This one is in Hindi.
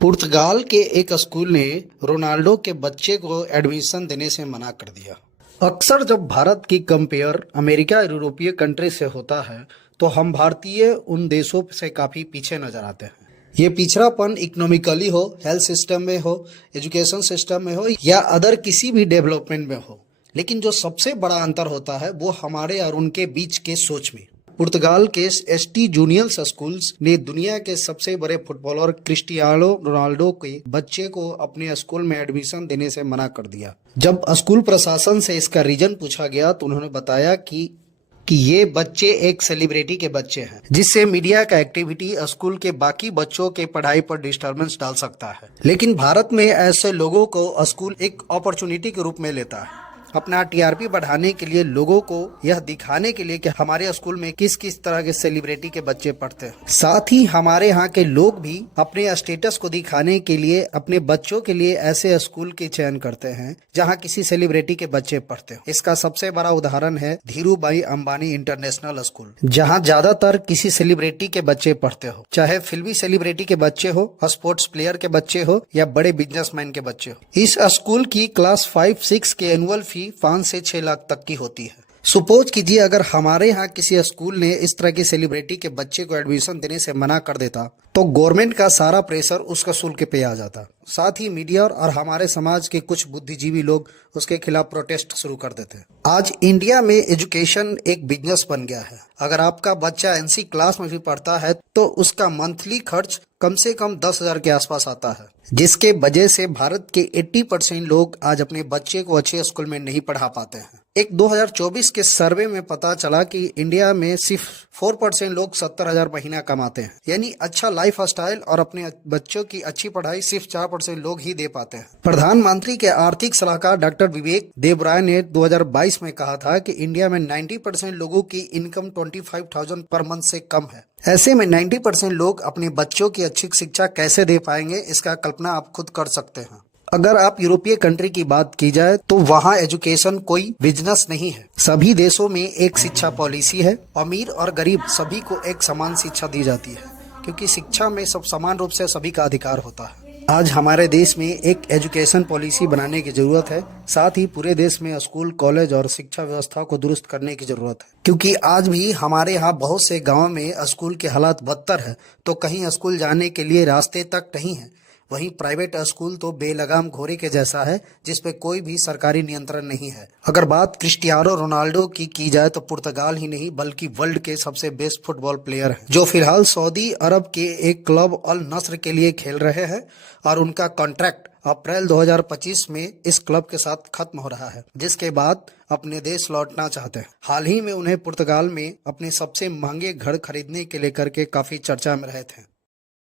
पुर्तगाल के एक स्कूल ने रोनाल्डो के बच्चे को एडमिशन देने से मना कर दिया। अक्सर जब भारत की कंपेयर अमेरिका यूरोपीय कंट्री से होता है तो हम भारतीय उन देशों से काफ़ी पीछे नजर आते हैं। ये पिछड़ापन इकोनॉमिकली हो, हेल्थ सिस्टम में हो, एजुकेशन सिस्टम में हो या अदर किसी भी डेवलपमेंट में हो, लेकिन जो सबसे बड़ा अंतर होता है वो हमारे और उनके बीच के सोच में। पुर्तगाल के एसटी जूनियर्स स्कूल्स ने दुनिया के सबसे बड़े फुटबॉलर क्रिस्टियानो रोनाल्डो के बच्चे को अपने स्कूल में एडमिशन देने से मना कर दिया। जब स्कूल प्रशासन से इसका रीजन पूछा गया तो उन्होंने बताया कि ये बच्चे एक सेलिब्रिटी के बच्चे हैं, जिससे मीडिया का एक्टिविटी स्कूल के बाकी बच्चों के पढ़ाई पर डिस्टरबेंस डाल सकता है। लेकिन भारत में ऐसे लोगों को स्कूल एक अपॉर्चुनिटी के रूप में लेता है, अपना टीआरपी बढ़ाने के लिए, लोगों को यह दिखाने के लिए कि हमारे स्कूल में किस किस तरह के सेलिब्रिटी के बच्चे पढ़ते हैं। साथ ही हमारे यहाँ के लोग भी अपने स्टेटस को दिखाने के लिए अपने बच्चों के लिए ऐसे स्कूल के चयन करते हैं जहाँ किसी सेलिब्रिटी के बच्चे पढ़ते हो। इसका सबसे बड़ा उदाहरण है धीरूभाई अंबानी इंटरनेशनल स्कूल, जहाँ ज्यादातर किसी सेलिब्रिटी के बच्चे पढ़ते हो, चाहे फिल्मी सेलिब्रिटी के बच्चे हो, स्पोर्ट्स प्लेयर के बच्चे हो या बड़े बिजनेसमैन के बच्चे हो। इस स्कूल की क्लास 5-6 के एनुअल फी 5 से 6 लाख तक की होती है। सपोज कीजिए अगर हमारे यहाँ किसी स्कूल ने इस तरह की सेलिब्रिटी के बच्चे को एडमिशन देने से मना कर देता तो गवर्नमेंट का सारा प्रेशर उसका शुल्क पे आ जाता। साथ ही मीडिया और हमारे समाज के कुछ बुद्धिजीवी लोग उसके खिलाफ प्रोटेस्ट शुरू कर देते। आज इंडिया में एजुकेशन एक बिजनेस बन गया है। अगर आपका बच्चा एनसी क्लास में भी पढ़ता है तो उसका मंथली खर्च कम से कम 10,000 के आसपास आता है, जिसके वजह से भारत के 80% लोग आज अपने बच्चे को अच्छे स्कूल में नहीं पढ़ा पाते हैं। एक 2024 के सर्वे में पता चला कि इंडिया में सिर्फ 4% लोग 70,000 महीना कमाते हैं, यानी अच्छा लाइफ स्टाइल और अपने बच्चों की अच्छी पढ़ाई सिर्फ 4% लोग ही दे पाते हैं। प्रधानमंत्री के आर्थिक सलाहकार डॉक्टर विवेक देबराय ने 2022 में कहा था कि इंडिया में 90% लोगों की इनकम 25,000 पर मंथ से कम है। ऐसे में 90% लोग अपने बच्चों की अच्छी शिक्षा कैसे दे पाएंगे, इसका कल्पना आप खुद कर सकते हैं। अगर आप यूरोपीय कंट्री की बात की जाए तो वहाँ एजुकेशन कोई बिजनेस नहीं है। सभी देशों में एक शिक्षा पॉलिसी है, अमीर और गरीब सभी को एक समान शिक्षा दी जाती है, क्योंकि शिक्षा में सब समान रूप से सभी का अधिकार होता है। आज हमारे देश में एक एजुकेशन पॉलिसी बनाने की जरूरत है, साथ ही पूरे देश में स्कूल, कॉलेज और शिक्षा व्यवस्था को दुरुस्त करने की जरूरत है, क्योंकि आज भी हमारे यहाँ बहुत से गाँव में स्कूल के हालात बदतर है, तो कहीं स्कूल जाने के लिए रास्ते तक नहीं है। वहीं प्राइवेट स्कूल तो बेलगाम घोड़े के जैसा है, जिसपे कोई भी सरकारी नियंत्रण नहीं है। अगर बात क्रिस्टियानो रोनाल्डो की जाए तो पुर्तगाल ही नहीं बल्कि वर्ल्ड के सबसे बेस्ट फुटबॉल प्लेयर हैं, जो फिलहाल सऊदी अरब के एक क्लब अल नस्र के लिए खेल रहे हैं और उनका कॉन्ट्रैक्ट अप्रैल 2025 में इस क्लब के साथ खत्म हो रहा है, जिसके बाद अपने देश लौटना चाहते हैं। हाल ही में उन्हें पुर्तगाल में अपने सबसे महंगे घर खरीदने के लेकर के काफी चर्चा में रहे थे।